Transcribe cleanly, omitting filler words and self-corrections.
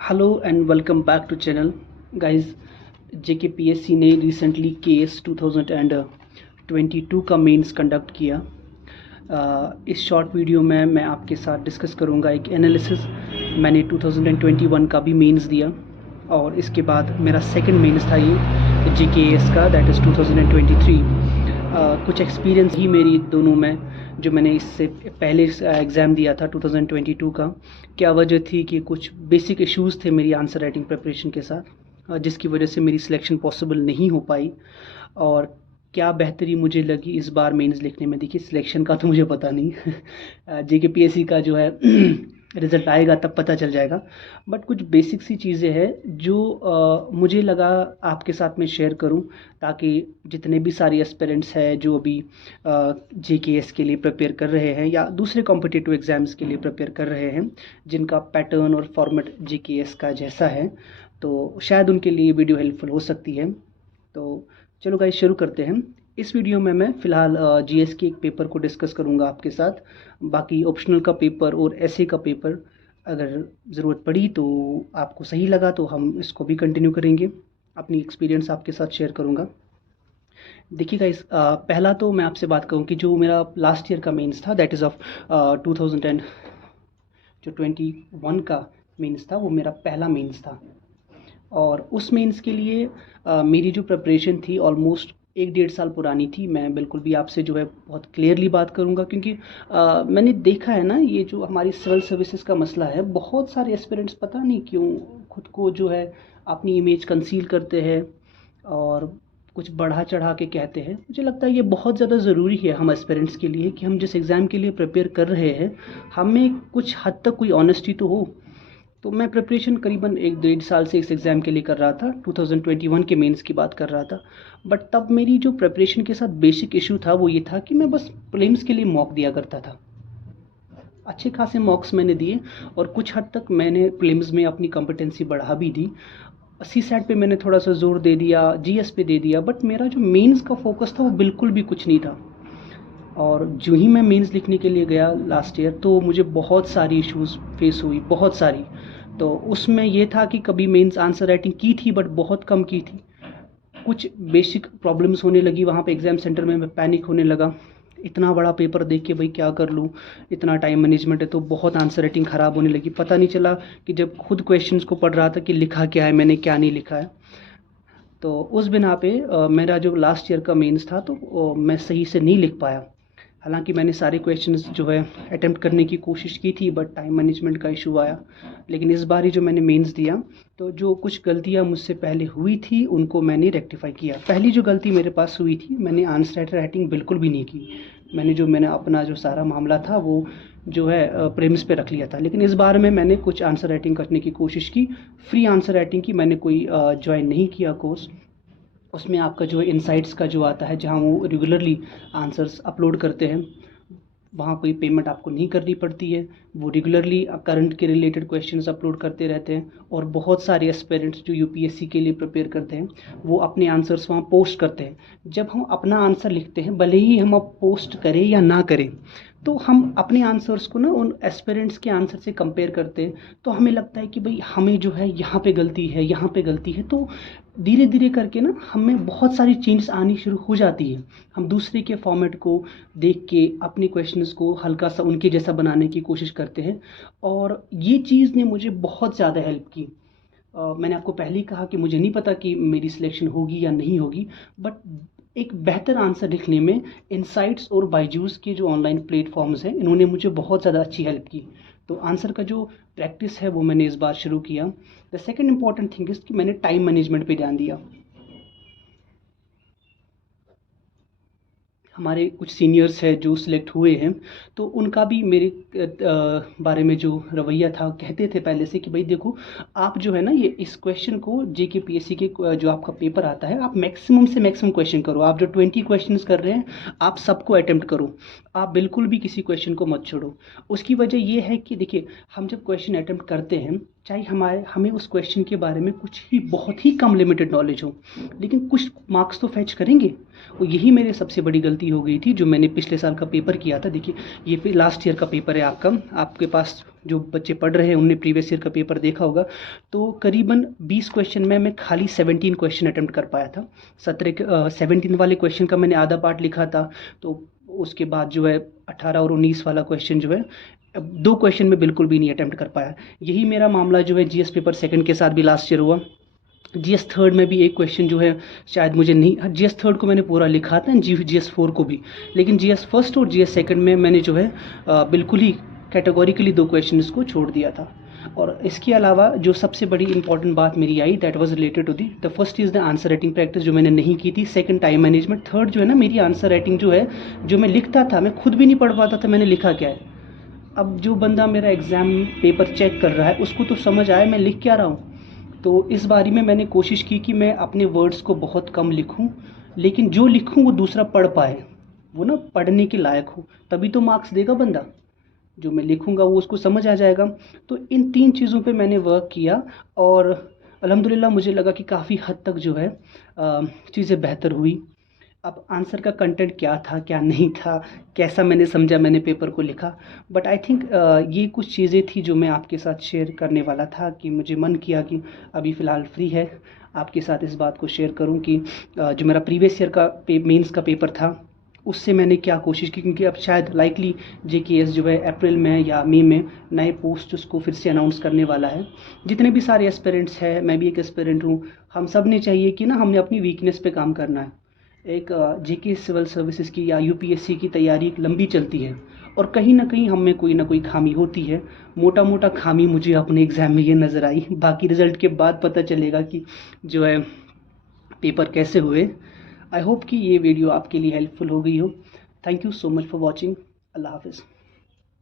Hello and welcome back to channel guys. JKPSC ने recently KS 2022 का mains conduct किया। इस शॉर्ट वीडियो में मैं आपके साथ डिस्कस करूंगा एक एनालिसिस। मैंने 2021 का भी मेंस दिया और इसके बाद मेरा सेकंड मेंस था ये जेकेएस का, दैट इज़ 2023। कुछ एक्सपीरियंस ही मेरी दोनों में, जो मैंने इससे पहले एग्ज़ाम दिया था 2022 का। क्या वजह थी कि कुछ बेसिक इश्यूज़ थे मेरी आंसर राइटिंग प्रिपरेशन के साथ, जिसकी वजह से मेरी सिलेक्शन पॉसिबल नहीं हो पाई। और क्या बेहतरी मुझे लगी इस बार मेंस लिखने में, देखिए सिलेक्शन का तो मुझे पता नहीं जेकेपीएससी का जो है रिज़ल्ट आएगा तब पता चल जाएगा। बट कुछ बेसिक सी चीज़ें हैं जो मुझे लगा आपके साथ में शेयर करूं, ताकि जितने भी सारे एस्पिरेंट्स हैं जो अभी जेकेएस के लिए प्रिपेयर कर रहे हैं या दूसरे कॉम्पिटिटिव एग्ज़ाम्स के लिए प्रिपेयर कर रहे हैं, जिनका पैटर्न और फॉर्मेट जेकेएस का जैसा है, तो शायद उनके लिए वीडियो हेल्पफुल हो सकती है। तो चलो गाइस शुरू करते हैं। इस वीडियो में मैं फ़िलहाल जीएस के एक पेपर को डिस्कस करूंगा आपके साथ। बाकी ऑप्शनल का पेपर और एसए का पेपर अगर ज़रूरत पड़ी तो आपको सही लगा तो हम इसको भी कंटिन्यू करेंगे। अपनी एक्सपीरियंस आपके साथ शेयर करूंगा। देखिए गाइस, पहला तो मैं आपसे बात करूं कि जो मेरा लास्ट ईयर का मेंस था, दैट इज़ ऑफ 2021 का मेंस था, वो मेरा पहला मेंस था। और उस मेंस के लिए मेरी जो प्रिपरेशन थी ऑलमोस्ट 1-1.5 साल पुरानी थी। मैं बिल्कुल भी आपसे जो है बहुत क्लियरली बात करूंगा, क्योंकि मैंने देखा है ना, ये जो हमारी सिविल सर्विसेज का मसला है, बहुत सारे एस्पिरेंट्स पता नहीं क्यों खुद को जो है अपनी इमेज कंसील करते हैं और कुछ बढ़ा चढ़ा के कहते हैं। मुझे लगता है ये बहुत ज़्यादा ज़रूरी है हम एस्पिरेंट्स के लिए कि हम जिस एग्ज़ाम के लिए प्रिपेयर कर रहे हैं, हमें कुछ हद तक कोई ऑनेस्टी तो हो। तो मैं प्रिपरेशन करीबन 1-1.5 साल से इस एग्ज़ाम के लिए कर रहा था। 2021 के मेंस की बात कर रहा था। बट तब मेरी जो प्रिपरेशन के साथ बेसिक इशू था वो ये था कि मैं बस प्रीलिम्स के लिए मॉक दिया करता था। अच्छे खासे मॉक्स मैंने दिए और कुछ हद तक मैंने प्रीलिम्स में अपनी कॉम्पिटेंसी बढ़ा भी दी। सी सेट पे मैंने थोड़ा सा जोर दे दिया, जीएस पे दे दिया, बट मेरा जो मेंस का फोकस था वो बिल्कुल भी कुछ नहीं था। और जो ही मैं मेंस लिखने के लिए गया लास्ट ईयर, तो मुझे बहुत सारी इश्यूज़ फेस हुई, बहुत सारी। तो उसमें ये था कि कभी मेंस आंसर राइटिंग की थी बट बहुत कम की थी। कुछ बेसिक प्रॉब्लम्स होने लगी वहाँ पे एग्ज़ाम सेंटर में, मैं पैनिक होने लगा। इतना बड़ा पेपर देख के भाई क्या कर लूँ, इतना टाइम मैनेजमेंट है, तो बहुत आंसर राइटिंग ख़राब होने लगी। पता नहीं चला कि जब खुद क्वेश्चंस को पढ़ रहा था कि लिखा क्या है मैंने, क्या नहीं लिखा है। तो उस बिना पे मेरा जो लास्ट ईयर का मेंस था तो मैं सही से नहीं लिख पाया। हालांकि मैंने सारे क्वेश्चंस जो है अटेम्प्ट करने की कोशिश की थी, बट टाइम मैनेजमेंट का इशू आया। लेकिन इस बार ही जो मैंने मेंस दिया, तो जो कुछ गलतियां मुझसे पहले हुई थी उनको मैंने रेक्टिफाई किया। पहली जो गलती मेरे पास हुई थी, मैंने आंसर राइटिंग बिल्कुल भी नहीं की। मैंने अपना जो सारा मामला था वो जो है प्रेमिस पे रख लिया था। लेकिन इस बार में मैंने कुछ आंसर राइटिंग करने की कोशिश की। फ्री आंसर राइटिंग की मैंने कोई ज्वाइन नहीं किया कोर्स। उसमें आपका जो इनसाइट्स का जो आता है, जहाँ वो रेगुलरली आंसर्स अपलोड करते हैं, वहाँ कोई पेमेंट आपको नहीं करनी पड़ती है। वो रेगुलरली करंट के रिलेटेड क्वेश्चंस अपलोड करते रहते हैं। और बहुत सारे एस्पिरेंट्स जो यूपीएससी के लिए प्रिपेयर करते हैं, वो अपने आंसर्स वहाँ पोस्ट करते हैं। जब हम अपना आंसर लिखते हैं, भले ही हम अब पोस्ट करें या ना करें, तो हम अपने आंसर्स को ना उन एस्पिरेंट्स के आंसर से कंपेयर करते हैं। तो हमें लगता है कि भाई हमें जो है यहाँ पे गलती है, यहाँ पे गलती है। तो धीरे धीरे करके ना हमें बहुत सारी चेंजेस आनी शुरू हो जाती है। हम दूसरे के फॉर्मेट को देख के अपने क्वेश्चंस को हल्का सा उनके जैसा बनाने की कोशिश करते हैं। और ये चीज़ ने मुझे बहुत ज़्यादा हेल्प की। मैंने आपको पहले ही कहा कि मुझे नहीं पता कि मेरी सिलेक्शन होगी या नहीं होगी, बट एक बेहतर आंसर लिखने में इनसाइट्स और बायजूस के जो ऑनलाइन प्लेटफॉर्म्स हैं, इन्होंने मुझे बहुत ज़्यादा अच्छी हेल्प की। तो आंसर का जो प्रैक्टिस है वो मैंने इस बार शुरू किया। The second important thing is कि मैंने टाइम मैनेजमेंट पे ध्यान दिया। हमारे कुछ सीनियर्स हैं जो सिलेक्ट हुए हैं, तो उनका भी मेरे बारे में जो रवैया था, कहते थे पहले से कि भाई देखो, आप जो है ना ये इस क्वेश्चन को जेकेपीएससी के जो आपका पेपर आता है, आप मैक्सिमम से मैक्सिमम क्वेश्चन करो। आप जो 20 क्वेश्चंस कर रहे हैं, आप सबको अटेम्प्ट करो। आप बिल्कुल भी किसी क्वेश्चन को मत छोड़ो। उसकी वजह ये है कि देखिए, हम जब क्वेश्चन अटेम्प्ट करते हैं, चाहे हमें उस क्वेश्चन के बारे में कुछ ही बहुत ही कम लिमिटेड नॉलेज हो, लेकिन कुछ मार्क्स तो फैच करेंगे। और यही मेरी सबसे बड़ी गलती हो गई थी जो मैंने पिछले साल का पेपर किया था। देखिए, ये फिर लास्ट ईयर का पेपर है आपका, आपके पास जो बच्चे पढ़ रहे हैं उनने प्रीवियस ईयर का पेपर देखा होगा। तो करीबन 20 क्वेश्चन में मैं खाली 17 क्वेश्चन अटेम्प्ट कर पाया था। 17 वाले क्वेश्चन का मैंने आधा पार्ट लिखा था। तो उसके बाद जो है 18 और 19 वाला क्वेश्चन जो है, अब 2 क्वेश्चन में बिल्कुल भी नहीं अटेम्प्ट कर पाया। यही मेरा मामला जो है जीएस पेपर सेकंड के साथ भी लास्ट ईयर हुआ। जीएस थर्ड में भी एक क्वेश्चन जो है शायद मुझे नहीं, जीएस थर्ड को मैंने पूरा लिखा था, जीएस फोर को भी, लेकिन जीएस फर्स्ट और जीएस सेकंड में मैंने जो है बिल्कुल ही कैटेगोरिकली 2 क्वेश्चन इसको छोड़ दिया था। और इसके अलावा जो सबसे बड़ी इंपॉर्टेंट बात मेरी आई, that was related to the first is the answer writing practice, जो मैंने नहीं की थी। Second time management. थर्ड जो है ना, मेरी आंसर राइटिंग जो है, जो मैं लिखता था मैं खुद भी नहीं पढ़ पाता था मैंने लिखा क्या है। अब जो बंदा मेरा एग्ज़ाम पेपर चेक कर रहा है उसको तो समझ आए मैं लिख क्या रहा हूँ। तो इस बारी में मैंने कोशिश की कि मैं अपने वर्ड्स को बहुत कम लिखूं, लेकिन जो लिखूं वो दूसरा पढ़ पाए, वो ना पढ़ने के लायक हो, तभी तो मार्क्स देगा बंदा। जो मैं लिखूंगा वो उसको समझ आ जाएगा। तो इन 3 चीज़ों पे मैंने वर्क किया और अल्हम्दुलिल्लाह मुझे लगा कि काफ़ी हद तक जो है चीज़ें बेहतर हुई। अब आंसर का कंटेंट क्या था क्या नहीं था, कैसा मैंने समझा, मैंने पेपर को लिखा, बट आई थिंक ये कुछ चीज़ें थी जो मैं आपके साथ शेयर करने वाला था कि मुझे मन किया कि अभी फ़िलहाल फ्री है आपके साथ इस बात को शेयर करूं कि जो मेरा प्रीवियस ईयर का मेंस का पेपर था उससे मैंने क्या कोशिश की, क्योंकि अब शायद लाइकली जेकेएस जो है अप्रैल में या मई में नए पोस्ट उसको फिर से अनाउंस करने वाला है। जितने भी सारे एस्पिरेंट्स हैं, मैं भी एक एस्पिरेंट हूँ, हम सब ने चाहिए कि ना हमने अपनी वीकनेस पे काम करना है। एक जेके सिविल सर्विसेज की या यूपीएससी की तैयारी एक लंबी चलती है और कहीं ना कहीं हम में कोई ना कोई खामी होती है। मोटा मोटा खामी मुझे अपने एग्ज़ाम में ये नज़र आई, बाकी रिज़ल्ट के बाद पता चलेगा कि जो है पेपर कैसे हुए। आई होप कि ये वीडियो आपके लिए हेल्पफुल हो गई हो। Thank you so much for watching. अल्लाह हाफिज़।